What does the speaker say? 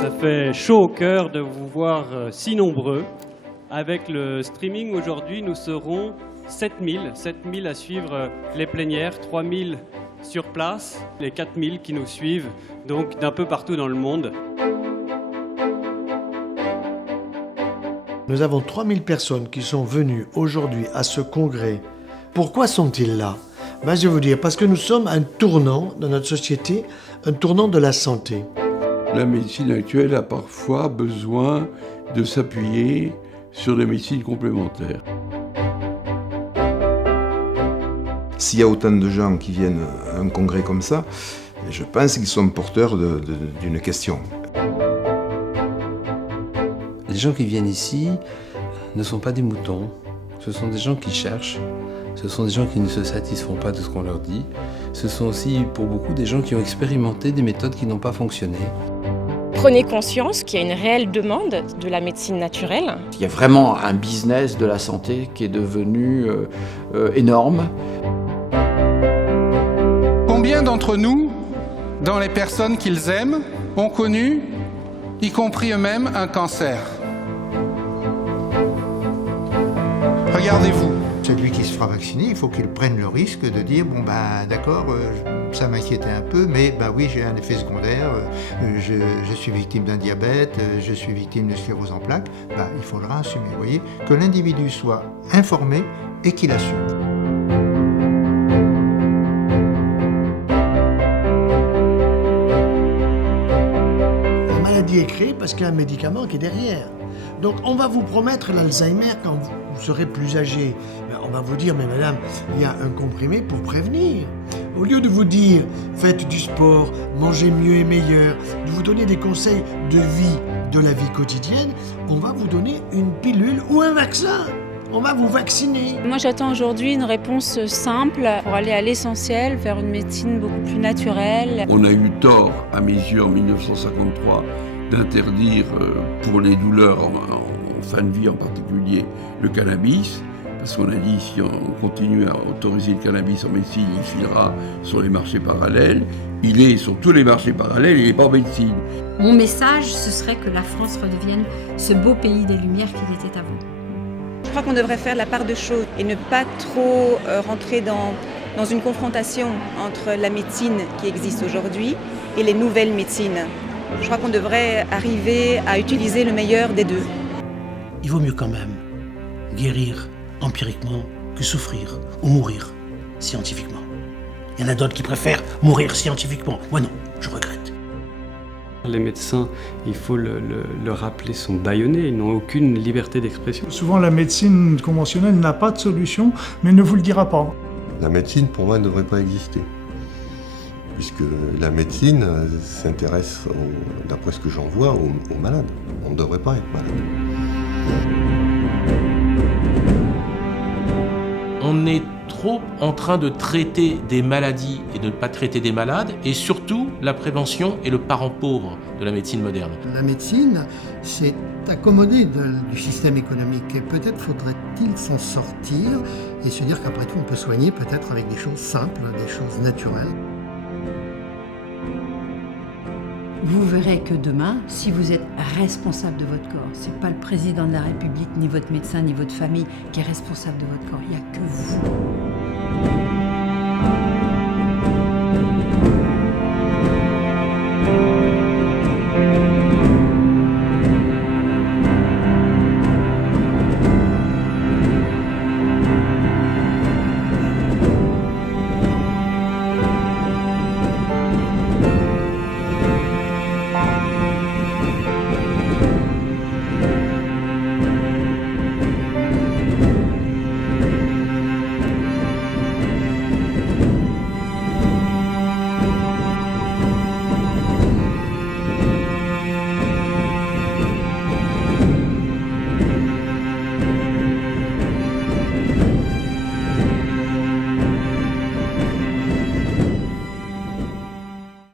Ça fait chaud au cœur de vous voir si nombreux. Avec le streaming aujourd'hui, nous serons 7000 à suivre les plénières, 3000 sur place, les 4000 qui nous suivent, donc d'un peu partout dans le monde. Nous avons 3000 personnes qui sont venues aujourd'hui à ce congrès. Pourquoi sont-ils là ? Je vais vous dire, parce que nous sommes à un tournant dans notre société, un tournant de la santé. La médecine actuelle a parfois besoin de s'appuyer sur des médecines complémentaires. S'il y a autant de gens qui viennent à un congrès comme ça, je pense qu'ils sont porteurs d'une question. Les gens qui viennent ici ne sont pas des moutons, ce sont des gens qui cherchent, ce sont des gens qui ne se satisfont pas de ce qu'on leur dit, ce sont aussi pour beaucoup des gens qui ont expérimenté des méthodes qui n'ont pas fonctionné. Prenez conscience qu'il y a une réelle demande de la médecine naturelle. Il y a vraiment un business de la santé qui est devenu énorme. Combien d'entre nous, dans les personnes qu'ils aiment, ont connu, y compris eux-mêmes, un cancer ? Regardez-vous. Celui qui se fera vacciner, il faut qu'il prenne le risque de dire bon bah d'accord, ça m'inquiétait un peu, mais bah oui j'ai un effet secondaire, je suis victime d'un diabète, je suis victime de sclérose en plaques. Bah il faudra assumer. Vous voyez, que l'individu soit informé et qu'il assume. La maladie est créée parce qu'il y a un médicament qui est derrière. Donc on va vous promettre l'Alzheimer quand vous serez plus âgé. On va vous dire, mais madame, il y a un comprimé pour prévenir. Au lieu de vous dire, faites du sport, mangez mieux et meilleur, de vous donner des conseils de vie, de la vie quotidienne, on va vous donner une pilule ou un vaccin. On va vous vacciner. Moi, j'attends aujourd'hui une réponse simple pour aller à l'essentiel, vers une médecine beaucoup plus naturelle. On a eu tort, à mes yeux, en 1953, d'interdire pour les douleurs en fin de vie en particulier le cannabis, parce qu'on a dit si on continue à autoriser le cannabis en médecine, il filera sur les marchés parallèles. Il est sur tous les marchés parallèles, il n'est pas en médecine. Mon message, ce serait que la France redevienne ce beau pays des Lumières qu'il était avant. Je crois qu'on devrait faire la part de choses et ne pas trop rentrer dans une confrontation entre la médecine qui existe aujourd'hui et les nouvelles médecines. Je crois qu'on devrait arriver à utiliser le meilleur des deux. Il vaut mieux quand même guérir empiriquement que souffrir ou mourir scientifiquement. Il y en a d'autres qui préfèrent mourir scientifiquement. Moi non, je regrette. Les médecins, il faut le rappeler, sont bâillonnés, ils n'ont aucune liberté d'expression. Souvent la médecine conventionnelle n'a pas de solution, mais ne vous le dira pas. La médecine, pour moi, ne devrait pas exister. Puisque la médecine s'intéresse, d'après ce que j'en vois, aux malades. On ne devrait pas être malade. On est trop en train de traiter des maladies et de ne pas traiter des malades, et surtout, la prévention est le parent pauvre de la médecine moderne. La médecine s'est accommodée du système économique, et peut-être faudrait-il s'en sortir et se dire qu'après tout, on peut soigner peut-être avec des choses simples, des choses naturelles. Vous verrez que demain, si vous êtes responsable de votre corps, c'est pas le président de la République, ni votre médecin, ni votre famille qui est responsable de votre corps, il n'y a que vous.